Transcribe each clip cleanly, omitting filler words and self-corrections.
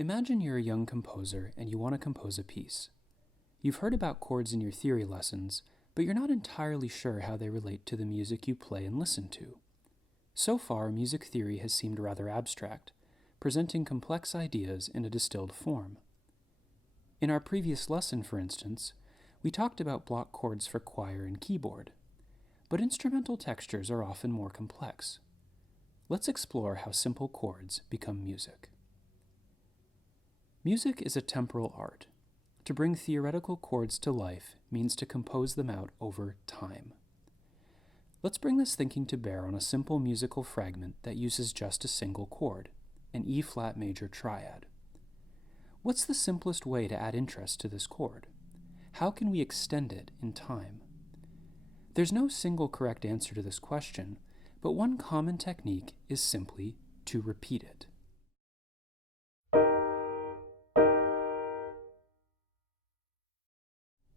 Imagine you're a young composer and you want to compose a piece. You've heard about chords in your theory lessons, but you're not entirely sure how they relate to the music you play and listen to. So far, music theory has seemed rather abstract, presenting complex ideas in a distilled form. In our previous lesson, for instance, we talked about block chords for choir and keyboard, but instrumental textures are often more complex. Let's explore how simple chords become music. Music is a temporal art. To bring theoretical chords to life means to compose them out over time. Let's bring this thinking to bear on a simple musical fragment that uses just a single chord, an E-flat major triad. What's the simplest way to add interest to this chord? How can we extend it in time? There's no single correct answer to this question, but one common technique is simply to repeat it.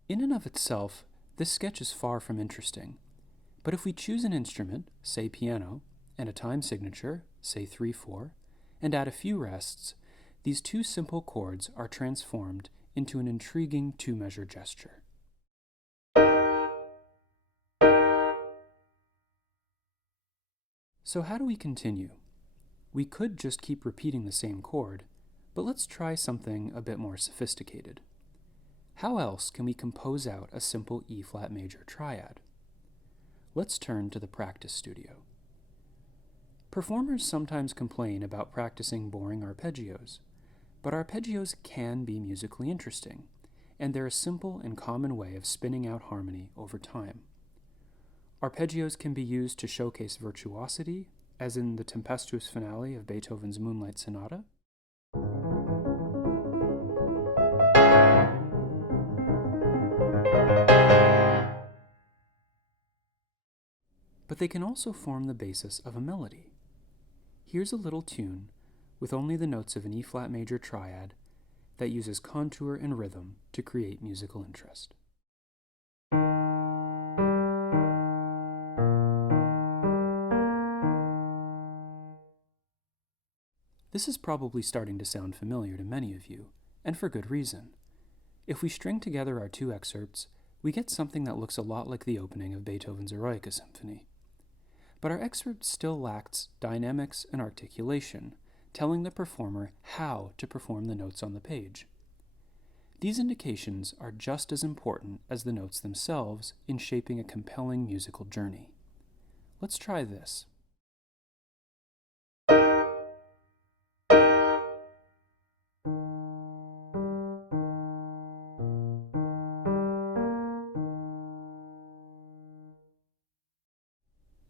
In and of itself, this sketch is far from interesting, but if we choose an instrument, say piano, and a time signature, say 3/4, and add a few rests, these two simple chords are transformed into an intriguing two-measure gesture. So how do we continue? We could just keep repeating the same chord, but let's try something a bit more sophisticated. How else can we compose out a simple E-flat major triad? Let's turn to the practice studio. Performers sometimes complain about practicing boring arpeggios, but arpeggios can be musically interesting, and they're a simple and common way of spinning out harmony over time. Arpeggios can be used to showcase virtuosity, as in the tempestuous finale of Beethoven's Moonlight Sonata. But they can also form the basis of a melody. Here's a little tune with only the notes of an E-flat major triad that uses contour and rhythm to create musical interest. This is probably starting to sound familiar to many of you, and for good reason. If we string together our two excerpts, we get something that looks a lot like the opening of Beethoven's Eroica Symphony. But our excerpt still lacks dynamics and articulation, telling the performer how to perform the notes on the page. These indications are just as important as the notes themselves in shaping a compelling musical journey. Let's try this.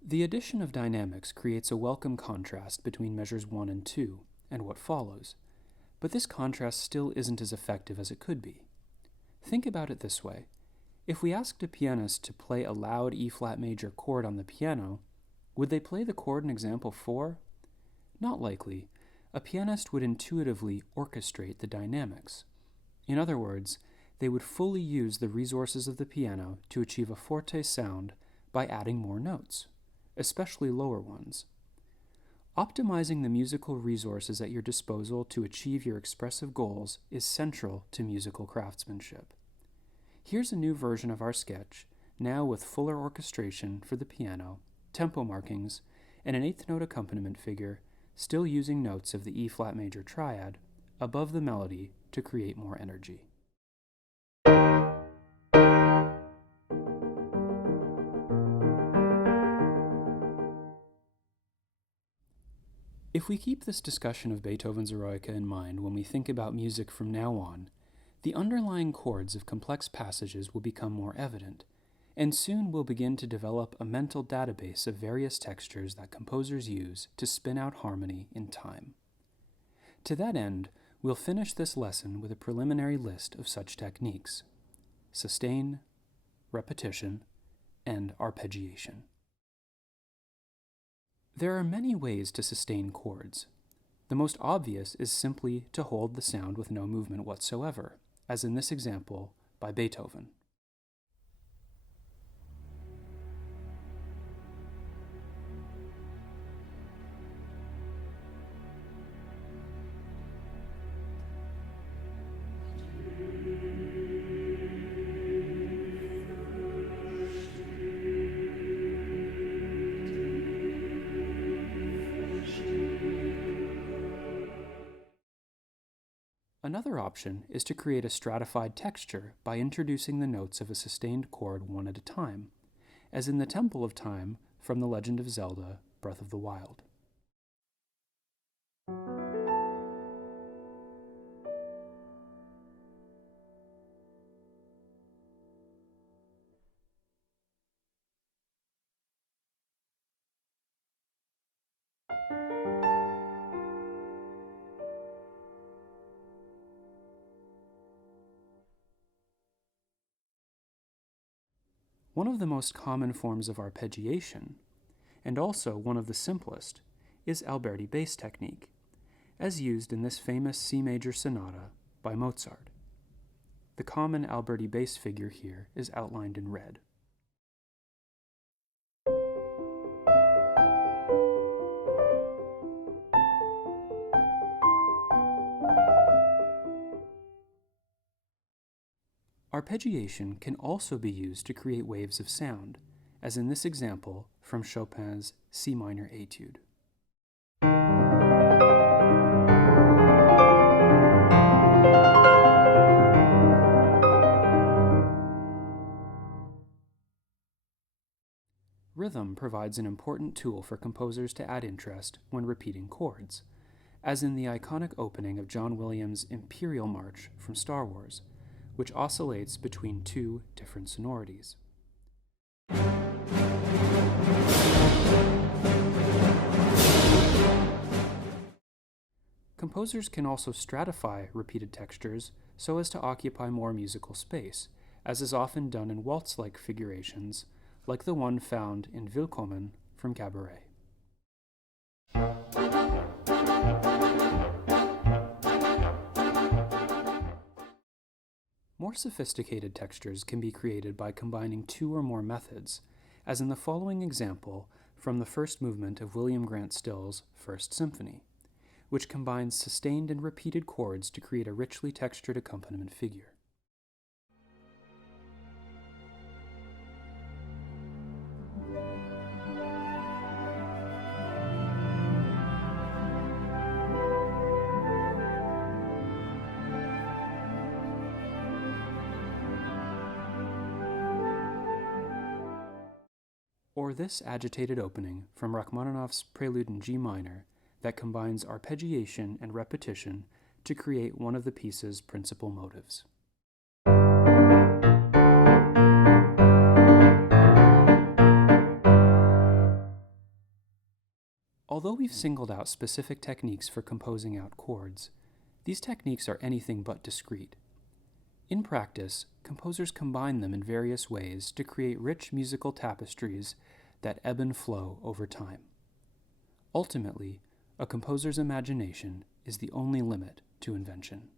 The addition of dynamics creates a welcome contrast between measures 1 and 2 and what follows, but this contrast still isn't as effective as it could be. Think about it this way. If we asked a pianist to play a loud E-flat major chord on the piano, would they play the chord in example 4? Not likely. A pianist would intuitively orchestrate the dynamics. In other words, they would fully use the resources of the piano to achieve a forte sound by adding more notes, especially lower ones. Optimizing the musical resources at your disposal to achieve your expressive goals is central to musical craftsmanship. Here's a new version of our sketch, now with fuller orchestration for the piano, tempo markings, and an eighth note accompaniment figure, still using notes of the E-flat major triad, above the melody to create more energy. If we keep this discussion of Beethoven's Eroica in mind when we think about music from now on, the underlying chords of complex passages will become more evident, and soon we'll begin to develop a mental database of various textures that composers use to spin out harmony in time. To that end, we'll finish this lesson with a preliminary list of such techniques: sustain, repetition, and arpeggiation. There are many ways to sustain chords. The most obvious is simply to hold the sound with no movement whatsoever, as in this example by Beethoven. Another option is to create a stratified texture by introducing the notes of a sustained chord one at a time, as in the Temple of Time from The Legend of Zelda: Breath of the Wild. One of the most common forms of arpeggiation, and also one of the simplest, is Alberti bass technique, as used in this famous C major sonata by Mozart. The common Alberti bass figure here is outlined in red. Arpeggiation can also be used to create waves of sound, as in this example from Chopin's C minor Etude. Rhythm provides an important tool for composers to add interest when repeating chords, as in the iconic opening of John Williams' Imperial March from Star Wars, which oscillates between two different sonorities. Composers can also stratify repeated textures so as to occupy more musical space, as is often done in waltz-like figurations, like the one found in Willkommen from Cabaret. More sophisticated textures can be created by combining two or more methods, as in the following example from the first movement of William Grant Still's First Symphony, which combines sustained and repeated chords to create a richly textured accompaniment figure. Or this agitated opening from Rachmaninoff's Prelude in G minor that combines arpeggiation and repetition to create one of the piece's principal motives. Although we've singled out specific techniques for composing out chords, these techniques are anything but discrete. In practice, composers combine them in various ways to create rich musical tapestries that ebb and flow over time. Ultimately, a composer's imagination is the only limit to invention.